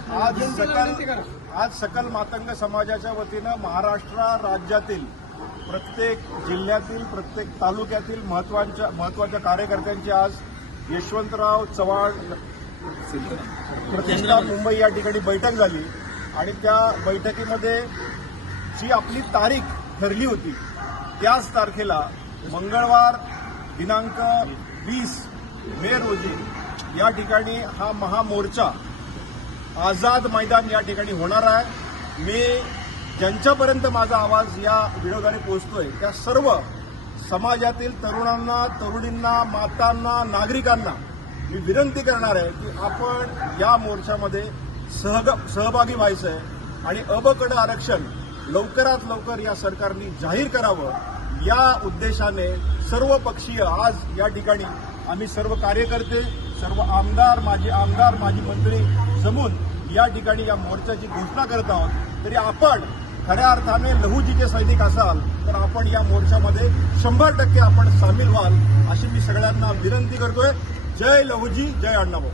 आज सकल आज सकल मातंग समाजाच्या वतीनं महाराष्ट्र राज्यातील प्रत्येक जिल्ह्यातील प्रत्येक तालुक्यातील महत्त्वाच्या महत्त्वाच्या कार्यकर्त्यांची आज यशवंतराव चव्हाण प्रतिष्ठा मुंबई या ठिकाणी बैठक झाली आणि त्या बैठकीमध्ये जी आपली तारीख ठरली होती त्याच तारखेला मंगळवार दिनांक वीस मे रोजी या ठिकाणी हा महामोर्चा आझाद मैदान या ठिकाणी होणार आहे. मी ज्यांच्यापर्यंत माझा आवाज या विरोधाने पोहोचतोय त्या सर्व समाजातील तरुणांना तरुणींना मातांना नागरिकांना मी विनंती करणार आहे की आपण या मोर्चामध्ये सहग सहभागी व्हायचं आहे आणि अबकड आरक्षण लवकरात लवकर या सरकारने जाहीर करावं. या उद्देशाने सर्व पक्षीय आज या ठिकाणी आम्ही सर्व कार्यकर्ते सर्व आमदार माजी आमदार माजी मंत्री जमून या ठिकाणी या मोर्चाची घोषणा करत आहोत. तरी आपण खऱ्या अर्थाने लहुजीचे सैनिक असाल तर आपण या मोर्चामध्ये शंभर टक्के आपण सामील व्हाल अशी मी सगळ्यांना विनंती करतोय. जय लहुजी जय अण्णाभाऊ.